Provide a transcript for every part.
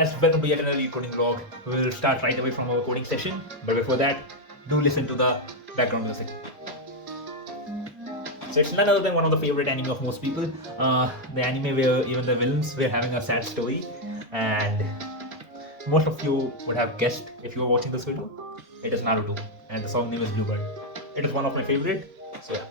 guys, welcome to yet another coding vlog. We'll start right away from our coding session, but before that, do listen to the background music. So it's none other than one of the favorite anime of most people. The anime where even the villains were having a sad story, and most of you would have guessed if you were watching this video. It is Naruto, and the song name is Bluebird. It is one of my favorite. So yeah.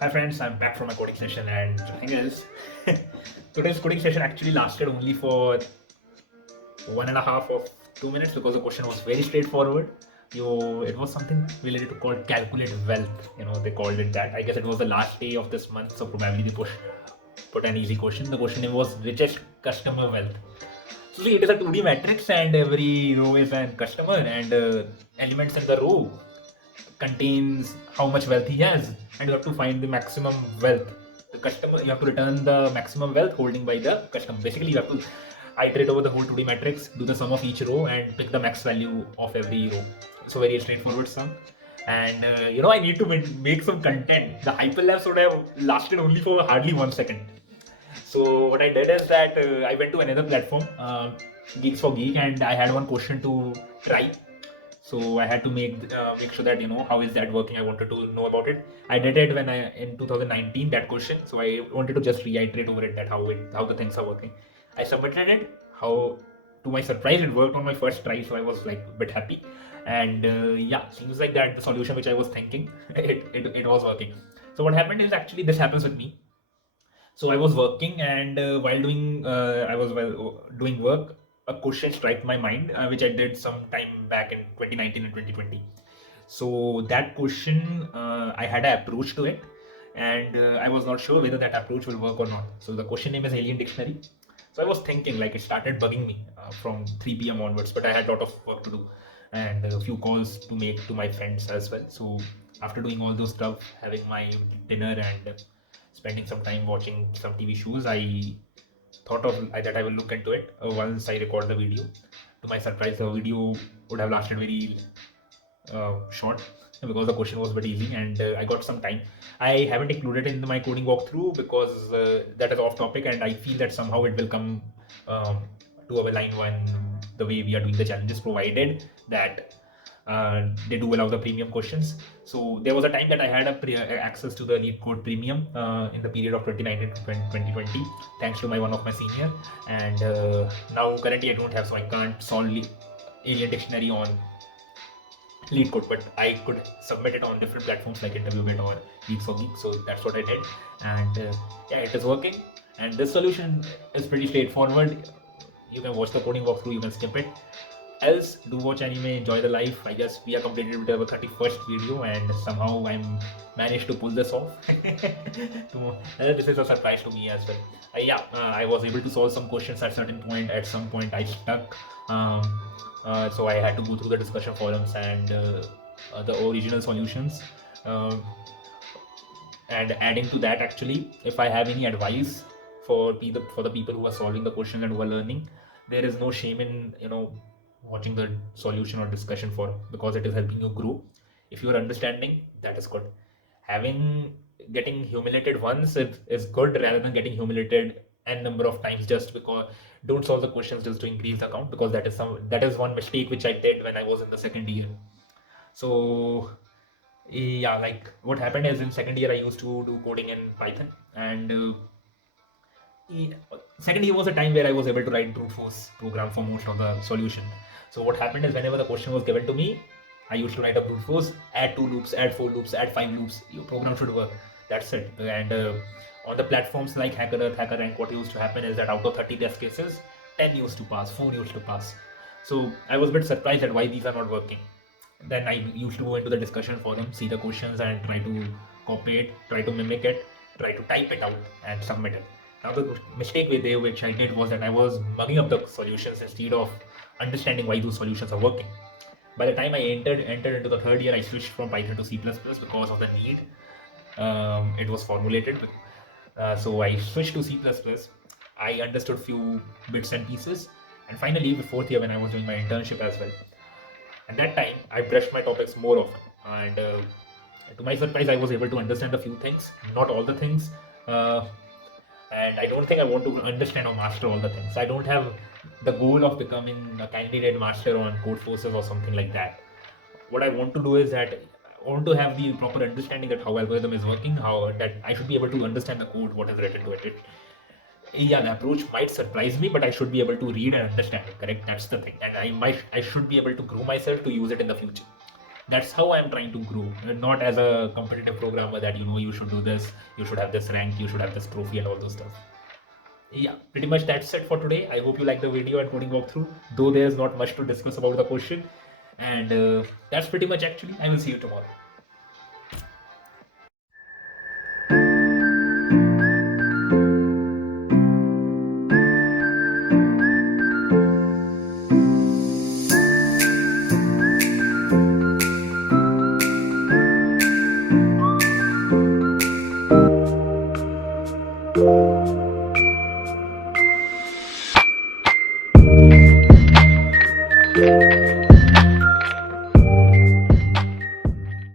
Hi friends, I'm back from my coding session, and the thing is, today's coding session actually lasted only for 1.5 or 2 minutes because the question was very straightforward. It was something related to called calculate wealth. They called it that. I guess it was the last day of this month, so probably they put an easy question. The question name was richest customer wealth. So see, it is a 2D matrix, and every row is a customer, and elements in the row contains how much wealth he has, and you have to find the maximum wealth. The customer, you have to return the maximum wealth holding by the customer. Basically, you have to iterate over the whole 2D matrix, do the sum of each row, and pick the max value of every row. So very straightforward sum. And I need to make some content. The hyperlapse would have lasted only for hardly 1 second. So what I did is that I went to another platform, Geeks for Geek, and I had one question to try. So I had to make sure that how is that working. I wanted to know about it. I did it when in 2019 that question. So I wanted to just reiterate over it that how the things are working. I submitted it. How to my surprise it worked on my first try. So I was like a bit happy. And yeah, seems like that the solution which I was thinking it was working. So what happened is actually this happens with me. So I was working, and while doing work, a question struck my mind, which I did some time back in 2019 and 2020. So that question, I had an approach to it, and I was not sure whether that approach will work or not. So the question name is Alien Dictionary. So I was thinking, like, it started bugging me from 3 p.m. onwards, but I had a lot of work to do and a few calls to make to my friends as well. So after doing all those stuff, having my dinner and spending some time watching some TV shows, I thought of that I will look into it once I record the video. To my surprise, the video would have lasted very short because the question was very easy, and I got some time. I haven't included it in my coding walkthrough because that is off topic, and I feel that somehow it will come to our line one the way we are doing the challenges, provided that they do allow the premium questions. So there was a time that I had access to the Leetcode premium in the period of 2019 to 2020, thanks to one of my senior. And now currently I don't have, so I can't solve Alien Dictionary on Leetcode, but I could submit it on different platforms like Interview or Geeks for Geek. So that's what I did, and yeah, it is working. And this solution is pretty straightforward. You can watch the coding walkthrough, you can skip it. Else, do watch anime, enjoy the life. I guess we are completed with our 31st video, and somehow I'm managed to pull this off. This is a surprise to me as well. I was able to solve some questions at certain point. At some point, I stuck. So I had to go through the discussion forums and the original solutions. And adding to that, actually, if I have any advice for the people who are solving the question and who are learning, there is no shame in watching the solution or discussion forum, because it is helping you grow. If you are understanding, that is good. Getting humiliated once is good rather than getting humiliated n number of times just because. Don't solve the questions just to increase the count, because that is one mistake which I did when I was in the second year. So yeah, like what happened is in second year I used to do coding in Python, and second year was a time where I was able to write brute force program for most of the solution. So what happened is whenever the question was given to me, I used to write a brute force, add 2 loops, add 4 loops, add 5 loops. Your program should work. That's it. And on the platforms like HackerRank, what used to happen is that out of 30 test cases, 10 used to pass, 4 used to pass. So I was a bit surprised at why these are not working. Then I used to go into the discussion forum, see the questions, and try to copy it, try to mimic it, try to type it out and submit it. Now the mistake which I did was that I was mugging up the solutions instead of understanding why those solutions are working. By the time I entered into the third year, I switched from Python to C++ because of the need. It was formulated. So I switched to C++. I understood few bits and pieces. And finally, the fourth year when I was doing my internship as well, at that time I brushed my topics more often. And to my surprise, I was able to understand a few things, not all the things. Uh, and I don't think I want to understand or master all the things. I don't have the goal of becoming a candidate master on code forces or something like that. What I want to do is that I want to have the proper understanding that how algorithm is working, how that I should be able to understand the code, what is written to it. Yeah, the approach might surprise me, but I should be able to read and understand it. Correct? That's the thing, and I should be able to grow myself to use it in the future. That's how I'm trying to grow, not as a competitive programmer that you should do this, you should have this rank, you should have this trophy, and all those stuff. Yeah, pretty much that's it for today. I hope you like the video and coding walkthrough, though there's not much to discuss about the question. And that's pretty much actually. I will see you tomorrow. Thank you.